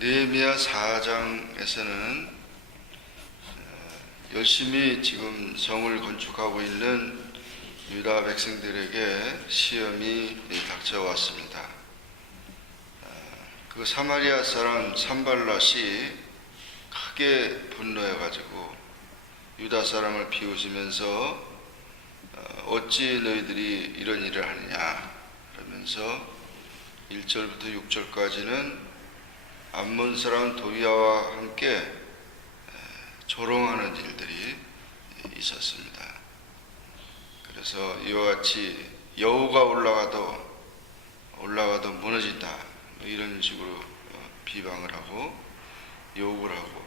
느헤미야 4장에서는 열심히 지금 성을 건축하고 있는 유다 백성들에게 시험이 닥쳐왔습니다. 그 사마리아 사람 산발랏이 크게 분노해가지고 유다 사람을 비웃으면서 어찌 너희들이 이런 일을 하느냐 그러면서 1절부터 6절까지는 암몬 사람 도비야와 함께 조롱하는 일들이 있었습니다. 그래서 이와 같이 여우가 올라가도 무너진다 이런 식으로 비방을 하고 욕을 하고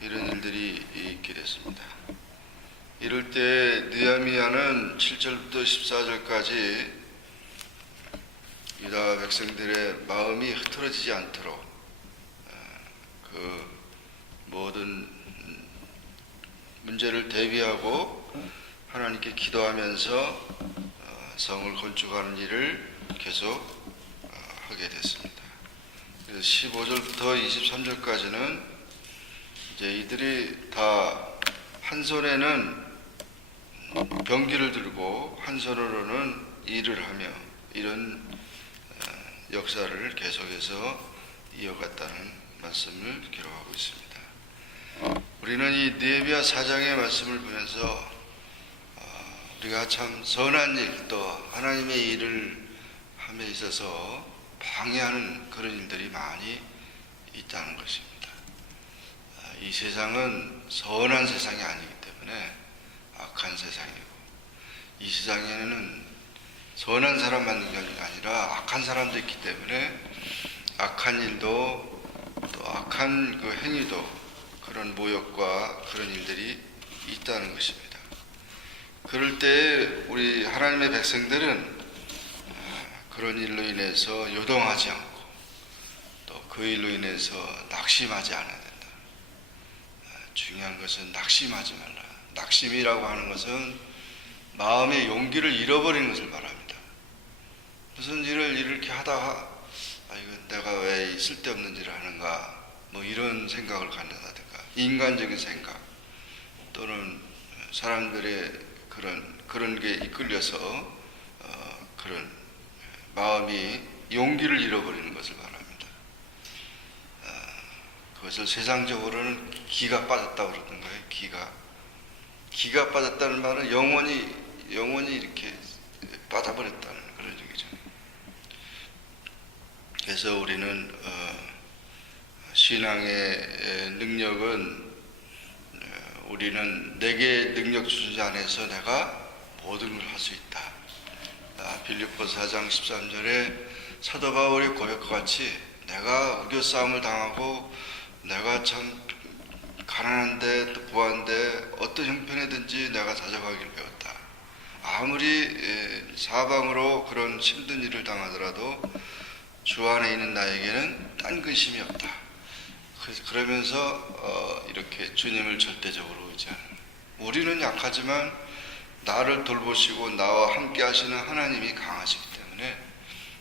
이런 일들이 있게 됐습니다. 이럴 때 느헤미야는 7절부터 14절까지 유다 백성들의 마음이 흐트러지지 않도록 그 모든 문제를 대비하고 하나님께 기도하면서 성을 건축하는 일을 계속 하게 됐습니다. 그래서 15절부터 23절까지는 이제 이들이 다 한 손에는 병기를 들고 한 손으로는 일을 하며 이런 역사를 계속해서 이어갔다는 말씀을 기록하고 있습니다. 우리는 이 느헤미야 4장의 말씀을 보면서 우리가 참 선한 일 또 하나님의 일을 함에 있어서 방해하는 그런 일들이 많이 있다는 것입니다. 이 세상은 선한 세상이 아니기 때문에 악한 세상이고 이 세상에는 선한 사람만 있는 게 아니라 악한 사람도 있기 때문에 악한 일도 또 악한 그 행위도 그런 모욕과 그런 일들이 있다는 것입니다. 그럴 때 우리 하나님의 백성들은 그런 일로 인해서 요동하지 않고 또 그 일로 인해서 낙심하지 않아야 된다. 중요한 것은 낙심하지 말라. 낙심이라고 하는 것은 마음의 용기를 잃어버리는 것을 말합니다. 무슨 일을 이렇게 하다가 이거 내가 왜 쓸데없는 일을 하는가 뭐 이런 생각을 갖는다든가 인간적인 생각 또는 사람들의 그런 게 이끌려서 그런 마음이 용기를 잃어버리는 것을 말합니다. 그것을 세상적으로는 기가 빠졌다고 그러는 거예요. 기가 빠졌다는 말은 영원히 이렇게 빠져버렸다는 그런 얘기죠. 그래서 우리는 신앙의 능력은 우리는 내게 능력 주신 자 안에서 내가 모든 걸 할 수 있다. 빌립보서 4장 13절에 사도 바울이 고백과 같이 내가 우겨싸움을 당하고 내가 참 가난한데 또 부한데 어떤 형편이든지 내가 다져가기를 배웠다. 아무리 사방으로 그런 힘든 일을 당하더라도 주 안에 있는 나에게는 딴 근심이 없다. 그러면서 이렇게 주님을 절대적으로 의지하는. 우리는 약하지만 나를 돌보시고 나와 함께 하시는 하나님이 강하시기 때문에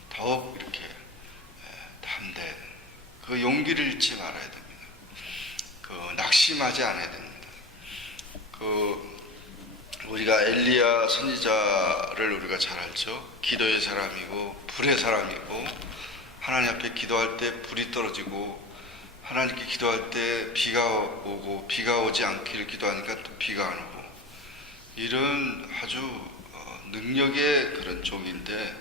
더욱 이렇게 담대 그 용기를 잃지 말아야 됩니다. 낙심하지 않아야 됩니다. 우리가 엘리야 선지자를 우리가 잘 알죠. 기도의 사람이고 불의 사람이고 하나님 앞에 기도할 때 불이 떨어지고 하나님께 기도할 때 비가 오고 비가 오지 않기를 기도하니까 또 비가 안 오고 이런 아주 능력의 그런 종인데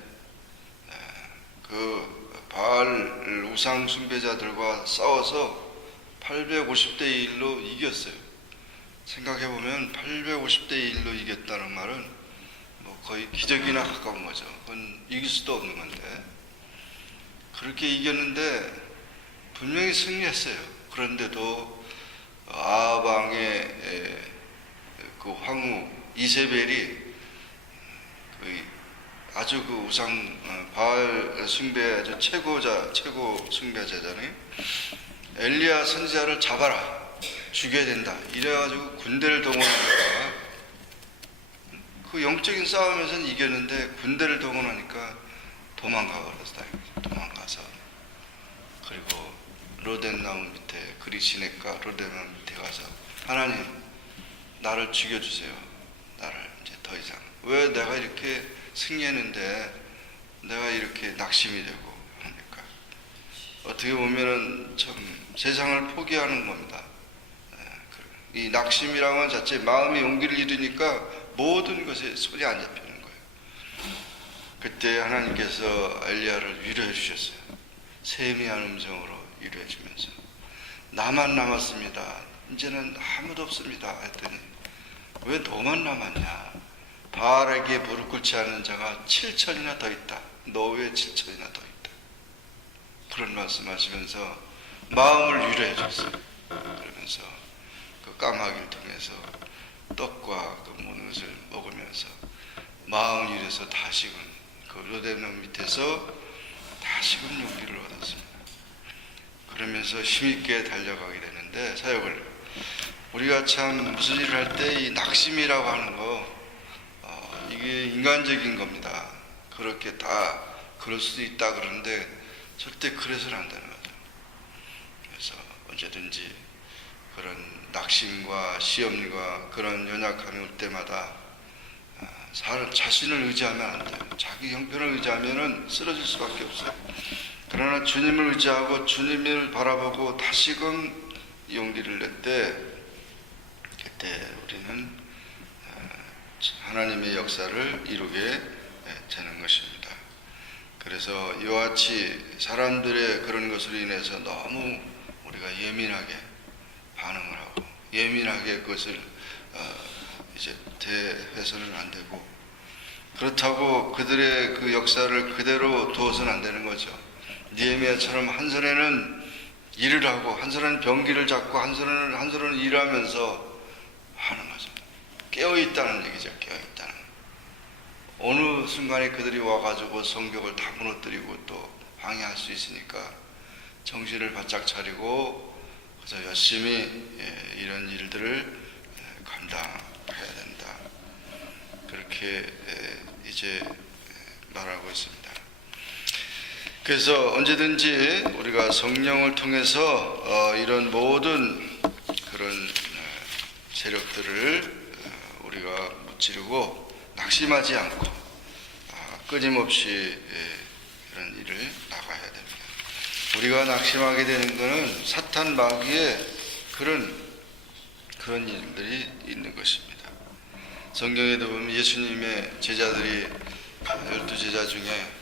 그 바알 우상 숭배자들과 싸워서 850대 1로 이겼어요. 생각해보면 850대 1로 이겼다는 말은 뭐 거의 기적이나 가까운 거죠. 그건 이길 수도 없는 건데 그렇게 이겼는데 분명히 승리했어요. 그런데도 아방의 그 황후 이세벨이 아주 그 우상 바알 숭배 아주 최고 숭배자잖아요. 엘리야 선지자를 잡아라, 죽여야 된다. 이래가지고 군대를 동원하니까 그 영적인 싸움에서는 이겼는데 군대를 동원하니까 도망가 버렸다. 도망가서 그리고 로덴나무 밑에 그리시네가 로덴나무 밑에 가서 하나님 나를 죽여주세요. 나를 이제 더 이상 왜 내가 이렇게 승리했는데 내가 이렇게 낙심이 되고 합니까? 어떻게 보면은 참 세상을 포기하는 겁니다. 이 낙심이라고 하는 자체 마음의 용기를 잃으니까 모든 것에 손이 안 잡히는 거예요. 그때 하나님께서 엘리야를 위로해 주셨어요. 세미한 음성으로 위로해 주면서 나만 남았습니다. 이제는 아무도 없습니다. 했더니 왜 너만 남았냐? 바알에게 무릎 꿇지 않는 자가 7천이나 더 있다. 너 왜 7천이나 더 있다. 그런 말씀하시면서 마음을 위로해 줬어요. 그러면서 그 까마귀를 통해서 떡과 그 무릇을 먹으면서 마음을 위로해서 다시금 그 로데나무 밑에서 다시금 용기를 얻었습니다. 그러면서 힘있게 달려가게 되는데 사역을 우리가 참 무슨 일을 할 때 이 낙심이라고 하는 거 이게 인간적인 겁니다. 그렇게 다 그럴 수도 있다 그러는데 절대 그래서는 안 되는 거죠. 그래서 언제든지 그런 낙심과 시험과 그런 연약함이 올 때마다 사람 자신을 의지하면 안 돼요. 자기 형편을 의지하면 쓰러질 수밖에 없어요. 그러나 주님을 의지하고 주님을 바라보고 다시금 용기를 낼 때 그때 우리는 하나님의 역사를 이루게 되는 것입니다. 그래서 이와 같이 사람들의 그런 것으로 인해서 너무 우리가 예민하게 반응을 하고 예민하게 그것을 이제 대해서는 안 되고 그렇다고 그들의 그 역사를 그대로 두어서는 안 되는 거죠. 느헤미야처럼 한 손에는 일을 하고 한 손에는 병기를 잡고 한 손에는 일하면서 하는 거죠. 깨어있다는 얘기죠. 깨어있다는. 어느 순간에 그들이 와가지고 성벽을 다 무너뜨리고 또 방해할 수 있으니까 정신을 바짝 차리고 그래서 열심히 이런 일들을 감당해야 된다. 그렇게 이제 말하고 있습니다. 그래서 언제든지 우리가 성령을 통해서 이런 모든 그런 세력들을 우리가 무찌르고 낙심하지 않고 끊임없이 그런 일을 나가야 됩니다. 우리가 낙심하게 되는 것은 사탄 마귀의 그런 일들이 있는 것입니다. 성경에도 보면 예수님의 제자들이 12제자 중에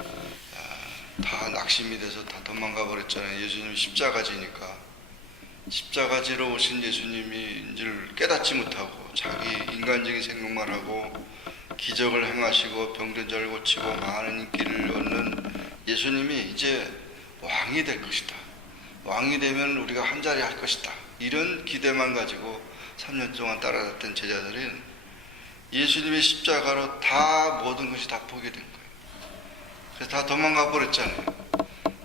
다 낙심이 돼서 다 도망가 버렸잖아요. 예수님이 십자가 지니까 십자가 지러 오신 예수님인 줄 깨닫지 못하고 자기 인간적인 생각만 하고 기적을 행하시고 병든 자를 고치고 많은 인기를 얻는 예수님이 이제 왕이 될 것이다. 왕이 되면 우리가 한 자리 할 것이다. 이런 기대만 가지고 3년 동안 따라갔던 제자들은 예수님의 십자가로 다 모든 것이 다 포기된 거예요. 그래서 다 도망가 버렸잖아요.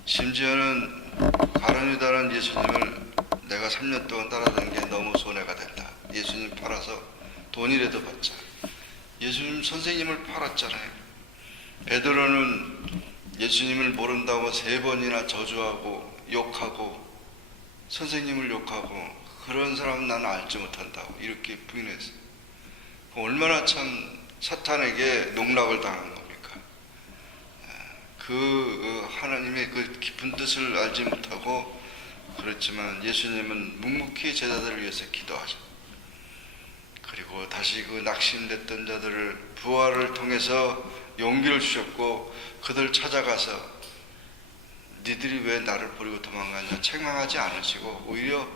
심지어는 가룟 유다는 예수님을 내가 3년 동안 따라다닌 게 너무 손해가 된다. 예수님 팔아서 돈이라도 받자. 예수님 선생님을 팔았잖아요. 베드로는 예수님을 모른다고 3번이나 저주하고 욕하고 선생님을 욕하고 그런 사람은 나는 알지 못한다고 이렇게 부인했어요. 얼마나 참 사탄에게 농락을 당한 겁니까? 그 하나님의 그 깊은 뜻을 알지 못하고 그렇지만 예수님은 묵묵히 제자들을 위해서 기도하죠. 그리고 다시 그 낙심됐던 자들을 부활을 통해서 용기를 주셨고 그들 찾아가서 니들이 왜 나를 버리고 도망가냐 책망하지 않으시고 오히려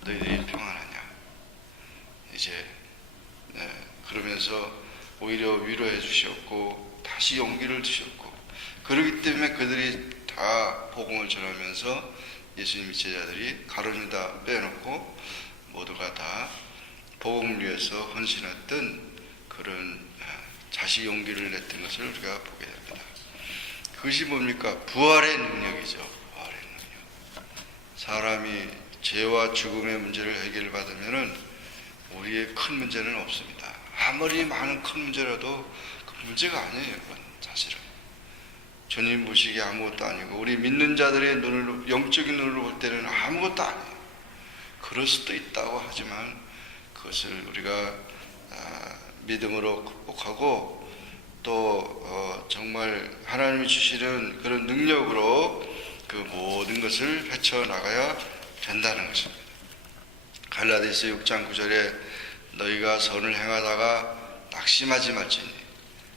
너희들이 평안하냐 이제 그러면서 오히려 위로해 주셨고 다시 용기를 주셨고 그렇기 때문에 그들이 다 복음을 전하면서 예수님의 제자들이 가룟 유다 빼놓고 모두가 다 복음을 위해서 헌신했던 그런 다시 용기를 냈던 것을 우리가 보게 됩니다. 그것이 뭡니까? 부활의 능력이죠. 부활의 능력. 사람이 죄와 죽음의 문제를 해결받으면은 우리의 큰 문제는 없습니다. 아무리 많은 큰 문제라도 그 문제가 아니에요. 그건 사실은 주님 보시기에 아무것도 아니고 우리 믿는 자들의 눈으로, 영적인 눈으로 볼 때는 아무것도 아니에요. 그럴 수도 있다고 하지만 그것을 우리가 믿음으로 극복하고 또 정말 하나님이 주시는 그런 능력으로 그 모든 것을 헤쳐나가야 된다는 것입니다. 갈라디아서 6장 9절에 너희가 선을 행하다가 낙심하지 말지니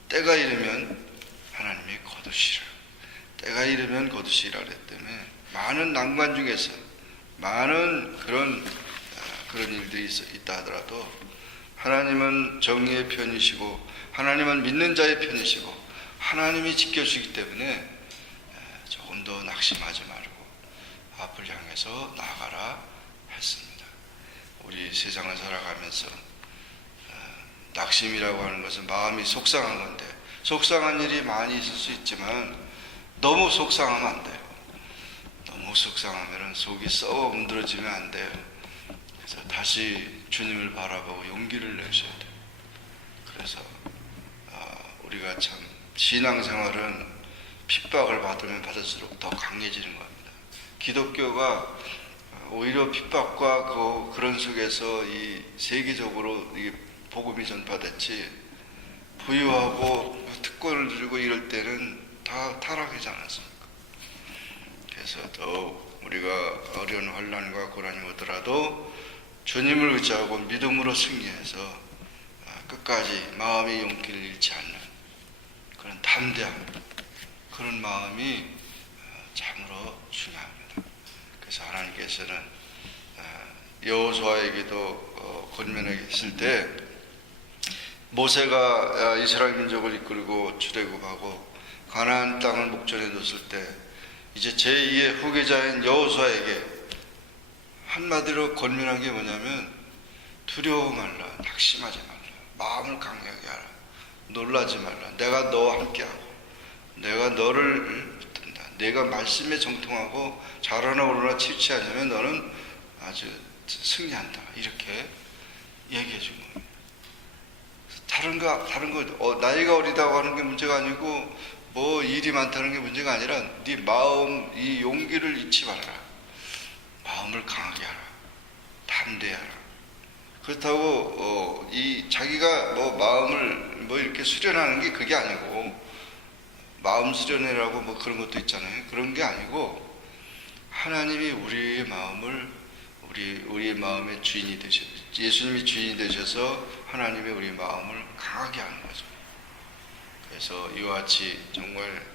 때가 이르면 하나님이 거두시라. 때가 이르면 거두시라 그랬기 때문에 많은 난관 중에서 많은 그런 일들이 있다 하더라도 하나님은 정의의 편이시고 하나님은 믿는 자의 편이시고 하나님이 지켜주시기 때문에 조금 더 낙심하지 말고 앞을 향해서 나아가라 했습니다. 우리 세상을 살아가면서 낙심이라고 하는 것은 마음이 속상한 건데 속상한 일이 많이 있을 수 있지만 너무 속상하면 안 돼요. 너무 속상하면 속이 썩어 문드러지면 안 돼요. 그래서 다시 주님을 바라보고 용기를 내셔야 돼요. 그래서 우리가 참 신앙생활은 핍박을 받으면 받을수록 더 강해지는 겁니다. 기독교가 오히려 핍박과 그런 속에서 이 세계적으로 이 복음이 전파됐지 부유하고 특권을 누리고 이럴 때는 다 타락하지 않았습니까? 그래서 더욱 우리가 어려운 환난과 고난이 오더라도 주님을 의지하고 믿음으로 승리해서 끝까지 마음의 용기를 잃지 않는 그런 담대함, 그런 마음이 참으로 중요합니다. 그래서 하나님께서는 여호수아에게도 권면하게 했을 때 모세가 이스라엘 민족을 이끌고 출애굽하고 가나안 땅을 목전에 뒀을 때 이제 제2의 후계자인 여호수아에게 한마디로 권면한 게 뭐냐면 두려워 말라, 낙심하지 말라, 마음을 강하게 하라, 놀라지 말라, 내가 너와 함께하고 내가 너를 붙든다, 내가 말씀에 정통하고 잘하나 오르나 치우치하냐면 너는 아주 승리한다, 이렇게 얘기해 준 겁니다. 다른 거 나이가 어리다고 하는 게 문제가 아니고 뭐 일이 많다는 게 문제가 아니라 네 마음, 이 용기를 잃지 말아라, 마음을 강하게 하라, 담대하라. 그렇다고 이 자기가 뭐 마음을 뭐 이렇게 수련하는 게 그게 아니고 마음 수련회라고 뭐 그런 것도 있잖아요. 그런 게 아니고 하나님이 우리의 마음을 우리의 마음의 주인이 되셔서 예수님이 주인이 되셔서 하나님이 우리의 마음을 강하게 하는 거죠. 그래서 이와 같이 정말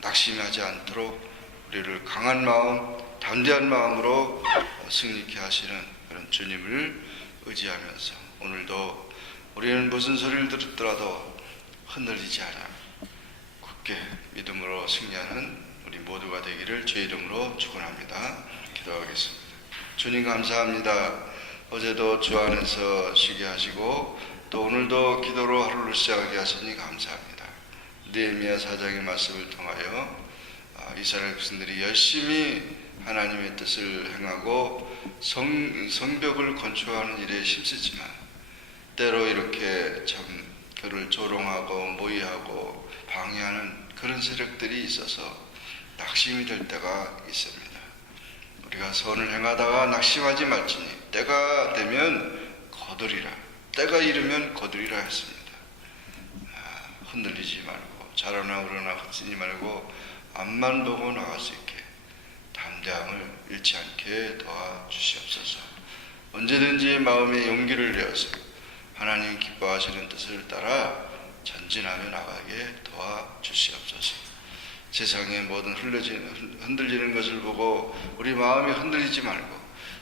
낙심하지 않도록 우리를 강한 마음, 담대한 마음으로 승리케 하시는 그런 주님을 의지하면서 오늘도 우리는 무슨 소리를 들었더라도 흔들리지 않아 굳게 믿음으로 승리하는 우리 모두가 되기를 주의 이름으로 축원합니다. 기도하겠습니다. 주님 감사합니다. 어제도 주 안에서 쉬게 하시고 또 오늘도 기도로 하루를 시작하게 하시니 감사합니다. 느헤미야 4장의 말씀을 통하여 이스라엘 백성들이 열심히 하나님의 뜻을 행하고 성벽을 건축하는 일에 힘쓰지만 때로 이렇게 참 그를 조롱하고 모의하고 방해하는 그런 세력들이 있어서 낙심이 될 때가 있습니다. 우리가 선을 행하다가 낙심하지 말지니 때가 되면 거두리라, 때가 이르면 거두리라 했습니다. 흔들리지 말고 자라나 우러나 흩지지 말고 앞만 보고 나갈 수 있게 담대함을 잃지 않게 도와주시옵소서. 언제든지 마음의 용기를 내어서 하나님 기뻐하시는 뜻을 따라 전진하며 나가게 도와주시옵소서. 세상의 모든 흔들리는 것을 보고 우리 마음이 흔들리지 말고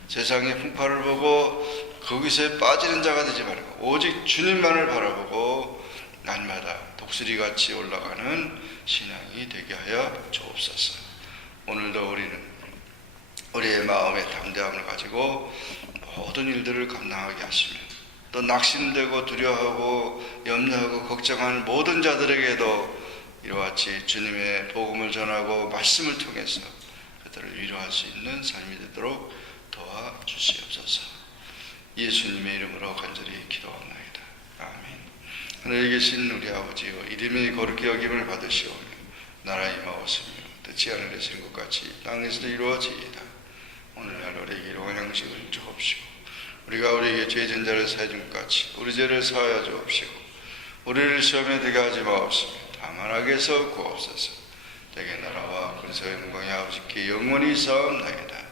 세상의 풍파를 보고 거기서 빠지는 자가 되지 말고 오직 주님만을 바라보고 날마다 독수리같이 올라가는 신앙이 되게 하여 주옵소서. 오늘도 우리는 우리의 마음의 담대함을 가지고 모든 일들을 감당하게 하시며 또 낙심되고 두려워하고 염려하고 걱정하는 모든 자들에게도 이와 같이 주님의 복음을 전하고 말씀을 통해서 그들을 위로할 수 있는 삶이 되도록 도와주시옵소서. 예수님의 이름으로 간절히 기도합니다. 아멘. 하늘에 계신 우리 아버지여, 이름이 거룩히 여김을 받으시오며 나라 임하옵시며 뜻이 하늘에 이루어진 것 같이 땅에서도 이루어지이다. 오늘날 우리에게 일용할 양식을 주옵시고 우리가 우리에게 죄 진 자를 사해 준 것 같이 우리 죄를 사하여 주옵시고 우리를 시험에 들게 하지 마옵시며 다만 악에서 구하옵소서. 대개 나라와 근세와 영광이 아버지께 영원히 사옵나이다.